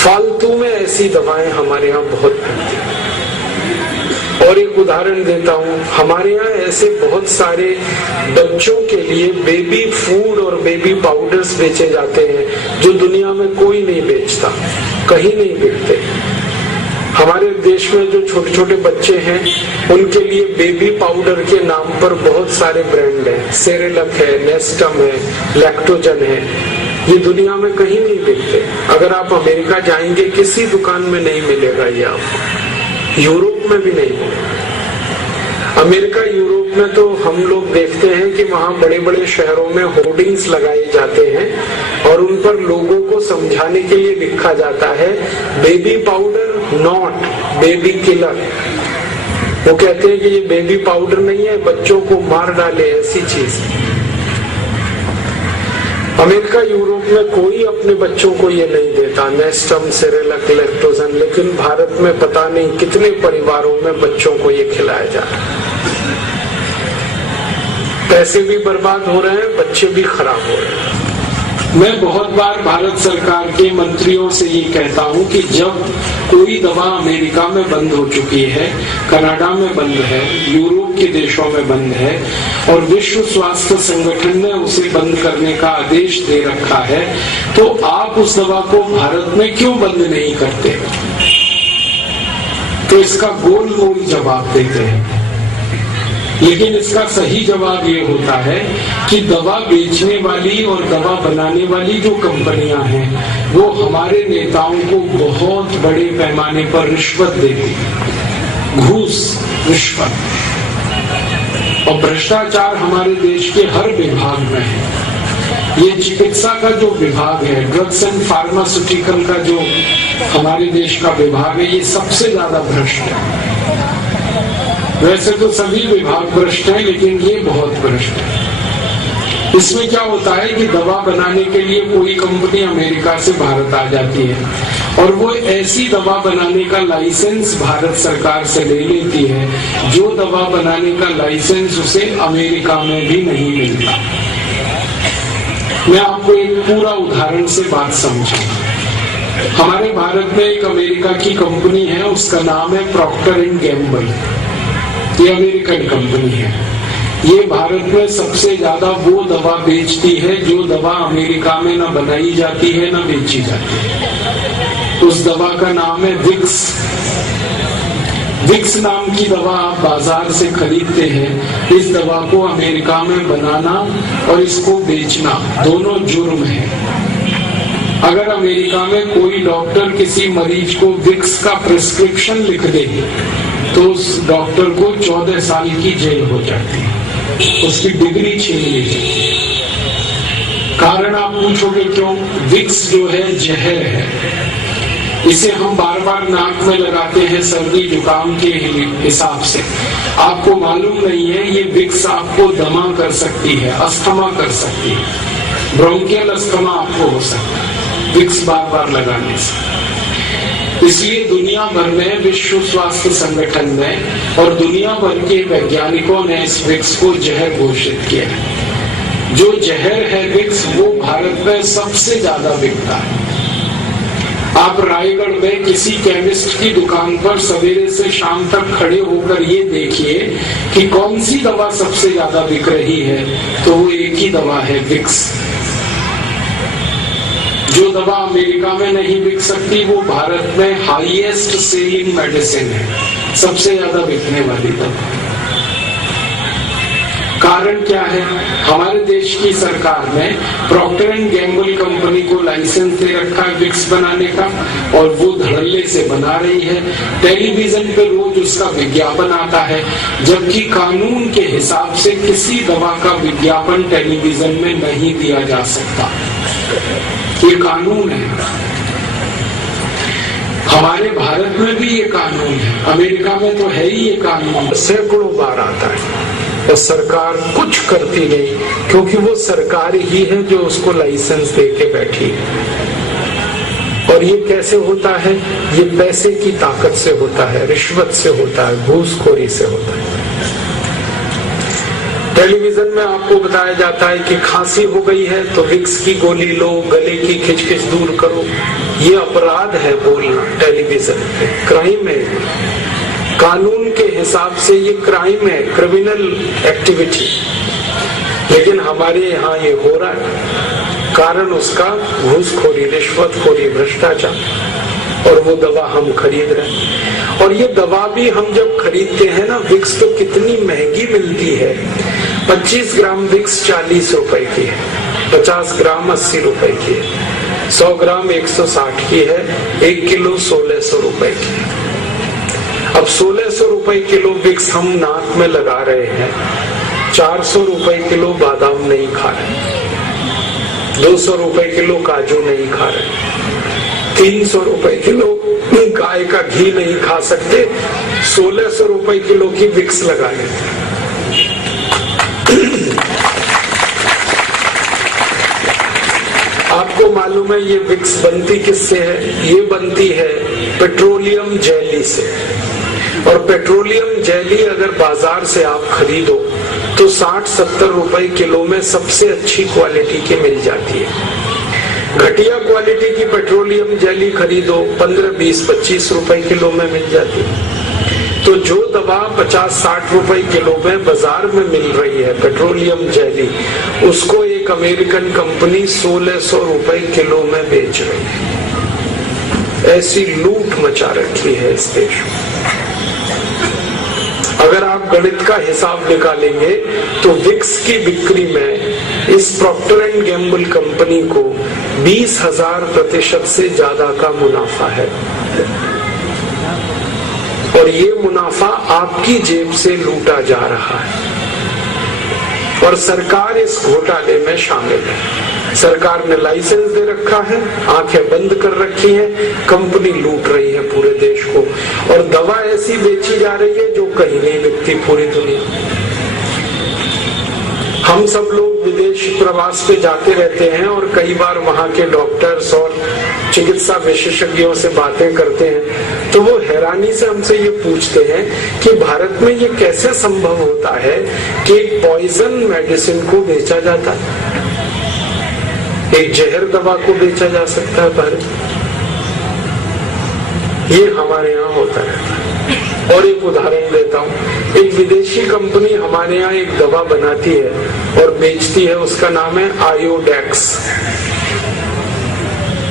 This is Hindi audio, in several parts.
फालतू में ऐसी दवाएं हमारे यहाँ बहुत मिलती हैं। और एक उदाहरण देता हूँ, हमारे यहाँ ऐसे बहुत सारे बच्चों के लिए बेबी फूड और बेबी पाउडर्स बेचे जाते हैं जो दुनिया में कोई नहीं बेचता, कहीं नहीं बिकते। हमारे देश में जो छोटे छोटे बच्चे हैं उनके लिए बेबी पाउडर के नाम पर बहुत सारे ब्रांड हैं, सेरेलक है, नेस्टम है, लैक्टोजन है। ये दुनिया में कहीं नहीं बिकते। अगर आप अमेरिका जाएंगे किसी दुकान में नहीं मिलेगा ये आपको, यूरोप में भी नहीं। अमेरिका यूरोप में तो हम लोग देखते हैं कि वहाँ बड़े बड़े शहरों में होर्डिंग्स लगाए जाते हैं और उन पर लोगों को समझाने के लिए लिखा जाता है baby powder not baby killer. वो कहते हैं कि ये बेबी पाउडर नहीं है, बच्चों को मार डाले ऐसी चीज। अमेरिका यूरोप में कोई अपने बच्चों को ये नहीं देता, नेस्टम, सेरेलक, लैक्टोजन। लेकिन भारत में पता नहीं कितने परिवारों में बच्चों को ये खिलाया जा रहा है। पैसे भी बर्बाद हो रहे हैं, बच्चे भी खराब हो रहे हैं। मैं बहुत बार भारत सरकार के मंत्रियों से ये कहता हूँ कि जब कोई दवा अमेरिका में बंद हो चुकी है, कनाडा में बंद है, यूरोप के देशों में बंद है और विश्व स्वास्थ्य संगठन ने उसे बंद करने का आदेश दे रखा है, तो आप उस दवा को भारत में क्यों बंद नहीं करते? तो इसका गोल मोल जवाब देते हैं। लेकिन इसका सही जवाब ये होता है कि दवा बेचने वाली और दवा बनाने वाली जो कंपनियां हैं वो हमारे नेताओं को बहुत बड़े पैमाने पर रिश्वत देती, घूस, रिश्वत और भ्रष्टाचार हमारे देश के हर विभाग में है। ये चिकित्सा का जो विभाग है, ड्रग्स एंड फार्मास्यूटिकल का जो हमारे देश का विभाग है, ये सबसे ज्यादा भ्रष्ट है। वैसे तो सभी विभाग भ्रष्ट हैं, लेकिन ये बहुत भ्रष्ट है। इसमें क्या होता है कि दवा बनाने के लिए कोई कंपनी अमेरिका से भारत आ जाती है और वो ऐसी दवा बनाने का लाइसेंस भारत सरकार से ले लेती है जो दवा बनाने का लाइसेंस उसे अमेरिका में भी नहीं मिलता। मैं आपको एक पूरा उदाहरण से बात समझाऊंगा। हमारे भारत में एक अमेरिका की कंपनी है, उसका नाम है प्रॉक्टर एंड गैम्बल। ये अमेरिकन कंपनी है। ये भारत में सबसे ज्यादा वो दवा बेचती है जो दवा अमेरिका में न बनाई जाती है न बेची जाती है। उस दवा का नाम है विक्स। विक्स नाम की दवा आप बाजार से खरीदते हैं। इस दवा को अमेरिका में बनाना और इसको बेचना दोनों जुर्म है। अगर अमेरिका में कोई डॉक्टर किसी मरीज को विक्स का प्रिस्क्रिप्शन लिख दे तो उस डॉक्टर को 14 साल की जेल हो जाती है, उसकी डिग्री छीन ली जाती है। कारण आप पूछोगे क्यों? विक्स जो है जहर है। इसे हम बार बार नाक में लगाते हैं सर्दी जुकाम के हिसाब से। आपको मालूम नहीं है ये विक्स आपको दमा कर सकती है, अस्थमा कर सकती है, ब्रोंकियल अस्थमा आपको हो सकता है विक्स बार बार लगाने से। इसलिए दुनिया भर में विश्व स्वास्थ्य संगठन ने और दुनिया भर के वैज्ञानिकों ने इस विक्स को जहर घोषित किया है। जो जहर है विक्स वो भारत में सबसे ज्यादा बिकता है। आप रायगढ़ में किसी केमिस्ट की दुकान पर सवेरे से शाम तक खड़े होकर ये देखिए कि कौन सी दवा सबसे ज्यादा बिक रही है, तो वो एक ही दवा है, विक्स। जो दवा अमेरिका में नहीं बिक सकती वो भारत में हाईएस्ट सेलिंग मेडिसिन है, सबसे ज्यादा बिकने वाली दवा। कारण क्या है? हमारे देश की सरकार ने प्रॉक्टर एंड गैम्बल कंपनी को लाइसेंस दे रखा है विक्स बनाने का और वो धड़ल्ले से बना रही है। टेलीविजन पे रोज उसका विज्ञापन आता है, जबकि कानून के हिसाब से किसी दवा का विज्ञापन टेलीविजन में नहीं दिया जा सकता। ये कानून है। हमारे भारत में भी ये कानून है, अमेरिका में तो है ही ये कानून। सैकड़ों बार आता है और सरकार कुछ करती नहीं, क्योंकि वो सरकार ही है जो उसको लाइसेंस दे के बैठी है। और ये कैसे होता है? ये पैसे की ताकत से होता है, रिश्वत से होता है, घूसखोरी से होता है। टेलीविजन में आपको बताया जाता है कि खांसी हो गई है तो विक्स की गोली लो, गले की खिचखिच दूर करो। ये अपराध है बोलना टेलीविजन पे, क्राइम है। कानून के हिसाब से ये क्राइम है, क्रिमिनल एक्टिविटी। लेकिन हमारे यहाँ ये हो रहा है, कारण उसका घूसखोरी, रिश्वतखोरी, भ्रष्टाचार। और वो दवा हम खरीद रहे हैं। और ये दवा भी हम जब खरीदते हैं ना, विक्स तो कितनी महंगी मिलती है। 25 ग्राम विक्स 40 रुपए की है, 50 ग्राम 80 रुपए की है, 100 ग्राम 160 की है, 1 किलो 1600 रुपए की है। अब 1600 रुपए किलो विक्स हम नाक में लगा रहे हैं, 400 रुपए किलो बादाम नहीं खा रहे, 200 रुपए किलो काजू नहीं खा रहे, 300 रुपए किलो गाय का घी नहीं खा सकते, 1600 रुपए किलो की विक्स लगा लेते। आपको मालूम है ये विक्स बनती किससे है? ये बनती है पेट्रोलियम जेली से। और पेट्रोलियम जेली अगर बाजार से आप खरीदो तो 60-70 रुपए किलो में सबसे अच्छी क्वालिटी की मिल जाती है। घटिया क्वालिटी की पेट्रोलियम जेली खरीदो 15, 20, 25 रुपए किलो में मिल जाती है। तो जो दवा 50-60 रुपए किलो में बाजार में मिल रही है पेट्रोलियम जेली, उसको एक अमेरिकन कंपनी 1600 रुपए किलो में बेच रही है। ऐसी लूट मचा रखी है इस देश में। अगर आप गणित का हिसाब निकालेंगे तो विक्स की बिक्री में इस प्रॉक्टर एंड गैम्बल कंपनी को 20,000% से ज्यादा का मुनाफा है। और ये मुनाफा आपकी जेब से लूटा जा रहा है। और सरकार इस घोटाले में शामिल है। सरकार ने लाइसेंस दे रखा है, आंखें बंद कर रखी हैं, कंपनी लूट रही है पूरे देश को। और दवा ऐसी बेची जा रही है जो कहीं नहीं बिकती पूरी दुनिया। हम सब लोग विदेश प्रवास पे जाते रहते हैं और कई बार वहां के डॉक्टर्स और चिकित्सा विशेषज्ञों से बातें करते हैं तो वो हैरानी से हमसे ये पूछते हैं कि भारत में ये कैसे संभव होता है कि एक पॉइजन मेडिसिन को बेचा जाता है, एक जहर दवा को बेचा जा सकता है भारत। ये हमारे यहाँ होता है। और एक उदाहरण देता हूँ, एक विदेशी कंपनी हमारे यहाँ एक दवा बनाती है और बेचती है, उसका नाम है आयोडेक्स।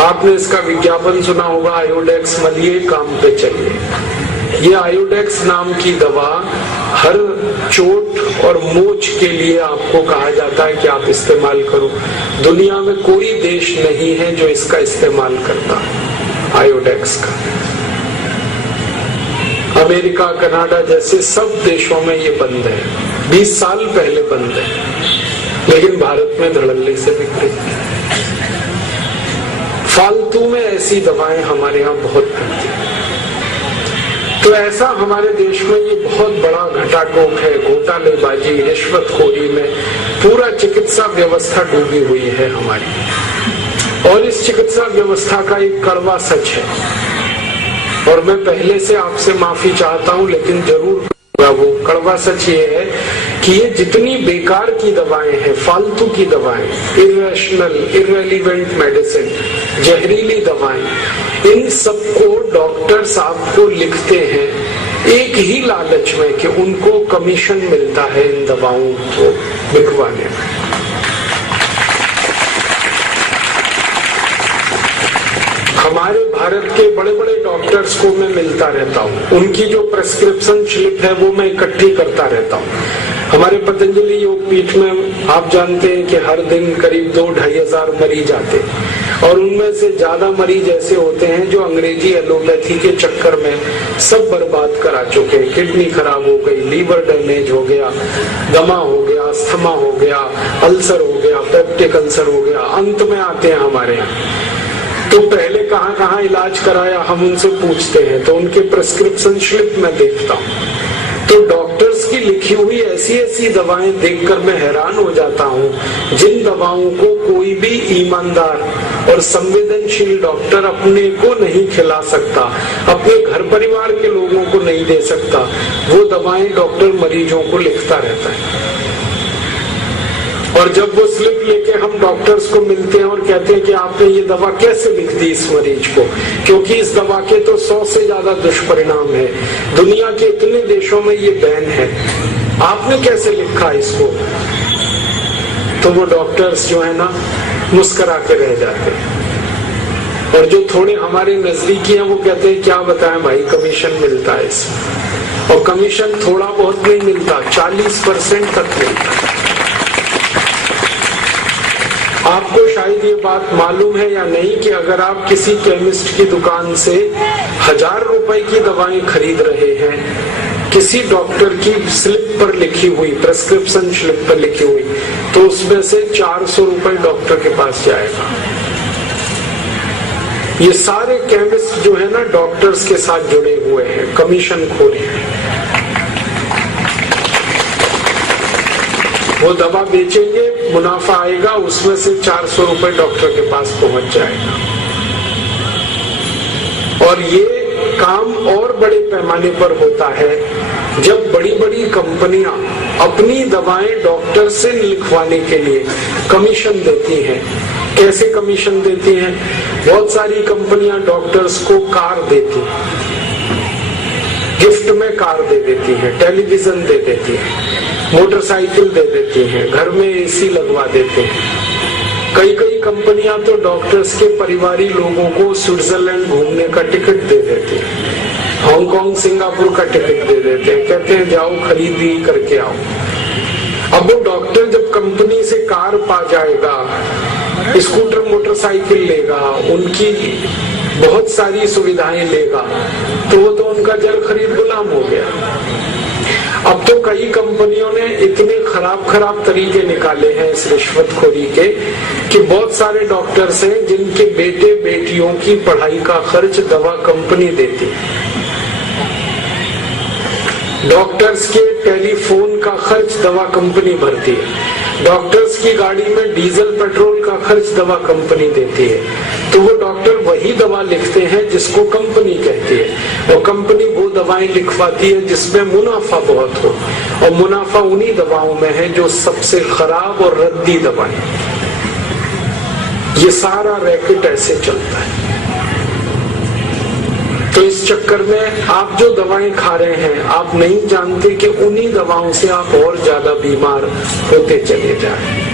आपने इसका विज्ञापन सुना होगा, आयोडेक्स मलिए काम पे चलिए। ये आयोडेक्स नाम की दवा हर चोट और मोच के लिए आपको कहा जाता है कि आप इस्तेमाल करो। दुनिया में कोई देश नहीं है जो इसका इस्तेमाल करता आयोडेक्स का। अमेरिका, कनाडा जैसे सब देशों में ये बंद है, 20 साल पहले बंद है, लेकिन भारत में धड़ल्ले से बिक रही है। फालतू में ऐसी दवाएं हमारे यहाँ बहुत बनती है। तो ऐसा हमारे देश में ये बहुत बड़ा घटाटोप है, घोटालेबाजी, रिश्वतखोरी में पूरा चिकित्सा व्यवस्था डूबी हुई है हमारी। और इस चिकित्सा व्यवस्था का एक कड़वा सच है, और मैं पहले से आपसे माफी चाहता हूं, लेकिन जरूर वो कड़वा सच ये है कि ये जितनी बेकार की दवाएं हैं, फालतू की दवाएं, इरेशनल, इररेलेवेंट मेडिसिन, जहरीली दवाएं, इन सबको डॉक्टर्स आपको लिखते हैं एक ही लालच में कि उनको कमीशन मिलता है इन दवाओं को बिकवाने में। हमारे भारत के बड़े बड़े डॉक्टर्स को मैं मिलता रहता हूँ, उनकी जो प्रेस्क्रिप्शन स्लिप है वो मैं इकट्ठी करता रहता हूँ। हमारे पतंजलि योग पीठ में आप जानते हैं कि हर दिन करीब 2-2.5 हजार मरीज आते हैं, और उनमें से ज्यादा मरीज ऐसे होते हैं जो अंग्रेजी एलोपैथी के चक्कर में सब बर्बाद करा चुके हैं। किडनी खराब हो गई, लीवर डैमेज हो गया, दमा हो गया, अस्थमा हो गया, अल्सर हो गया, पेप्टिक अल्सर हो गया, अंत में आते हैं हमारे यहाँ। तो पहले कहाँ कहाँ इलाज कराया हम उनसे पूछते हैं, तो उनके प्रेस्क्रिप्शन स्लिप में देखता हूँ। तो डॉक्टर्स की लिखी हुई ऐसी ऐसी दवाएं देखकर मैं हैरान हो जाता हूँ, जिन दवाओं को कोई भी ईमानदार और संवेदनशील डॉक्टर अपने को नहीं खिला सकता, अपने घर परिवार के लोगों को नहीं दे सकता, वो दवाएं डॉक्टर मरीजों को लिखता रहता है। और जब वो स्लिप लेके हम डॉक्टर्स को मिलते हैं और कहते हैं कि आपने ये दवा कैसे लिख दी इस मरीज को, क्योंकि इस दवा के तो 100 से ज्यादा दुष्परिणाम है, दुनिया के इतने देशों में ये बैन है, आपने कैसे लिखा इसको, तो वो डॉक्टर्स जो है ना मुस्कुरा के रह जाते हैं। और जो थोड़े हमारे नजदीकी हैं वो कहते हैं क्या बताएं भाई, कमीशन मिलता है इसमें, और कमीशन थोड़ा बहुत नहीं मिलता, 40% तक मिलता है। आपको शायद ये बात मालूम है या नहीं कि अगर आप किसी केमिस्ट की दुकान से 1000 रुपए की दवाएं खरीद रहे हैं, किसी डॉक्टर की स्लिप पर लिखी हुई, प्रेस्क्रिप्शन स्लिप पर लिखी हुई, तो उसमें से 400 रुपए डॉक्टर के पास जाएगा। ये सारे केमिस्ट जो है ना डॉक्टर्स के साथ जुड़े हुए हैं, कमीशन खोरी हैं। वो दवा बेचेंगे, मुनाफा आएगा, उसमें से 400 रुपए डॉक्टर के पास पहुंच जाएगा। और ये काम और बड़े पैमाने पर होता है जब बड़ी बड़ी कंपनियां अपनी दवाएं डॉक्टर से लिखवाने के लिए कमीशन देती हैं। कैसे कमीशन देती हैं? बहुत सारी कंपनियां डॉक्टर्स को कार देती हैं, गिफ्ट में कार दे देती हैं, टेलीविजन दे देती है, मोटरसाइकिल दे देती हैं, घर में एसी लगवा देते हैं। कई कंपनियां तो डॉक्टर्स के परिवारी लोगों को स्विट्जरलैंड घूमने का टिकट दे देती हैं, हांगकांग सिंगापुर का टिकट दे देते हैं, कहते हैं जाओ खरीदी करके आओ। अब वो डॉक्टर जब कंपनी से कार पा जाएगा, स्कूटर मोटरसाइकिल लेगा, उनकी बहुत सारी सुविधाएं लेगा, तो वो तो उनका जल खरीद गुलाम हो गया। अब तो कई कंपनियों ने इतने खराब तरीके निकाले हैं इस रिश्वतखोरी के कि बहुत सारे डॉक्टर्स हैं जिनके बेटे बेटियों की पढ़ाई का खर्च दवा कंपनी देती है, डॉक्टर्स के टेलीफोन का खर्च दवा कंपनी भरती है, डॉक्टर्स की गाड़ी में डीजल पेट्रोल का खर्च दवा कंपनी देती है। तो वो डॉक्टर वही दवा लिखते हैं जिसको कंपनी कहती है, और कंपनी वो दवाएं लिखवाती है जिसमें मुनाफा बहुत हो, और मुनाफा उन्हीं दवाओं में है जो सबसे खराब और रद्दी दवाएं। ये सारा रैकेट ऐसे चलता है। तो इस चक्कर में आप जो दवाएं खा रहे हैं, आप नहीं जानते कि उन्हीं दवाओं से आप और ज्यादा बीमार होते चले जा रहे हैं।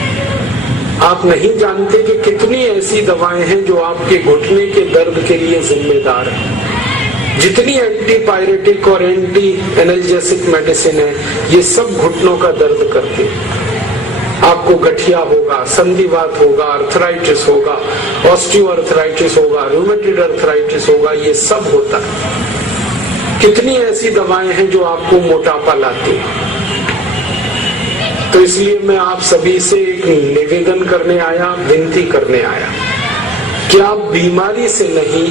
आप नहीं जानते कि कितनी ऐसी दवाएं हैं जो आपके घुटने के दर्द के लिए जिम्मेदार है। जितनी एंटीपायरेटिक और एंटी एनाल्जेसिक मेडिसिन है, ये सब घुटनों का दर्द करती है। आपको गठिया होगा, संधिवात होगा, अर्थराइटिस होगा, ऑस्टियोआर्थराइटिस होगा, रूमेटॉइड अर्थराइटिस होगा, ये सब होता है। कितनी ऐसी दवाएं हैं जो आपको मोटापा लाती है। तो इसलिए मैं आप सभी से एक निवेदन करने आया, विनती करने आया कि आप बीमारी से नहीं,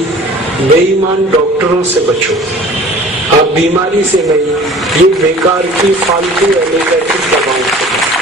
बेईमान डॉक्टरों से बचो। आप बीमारी से नहीं, ये बेकार की फालतू एलोपैथिक दवाओं से बचो।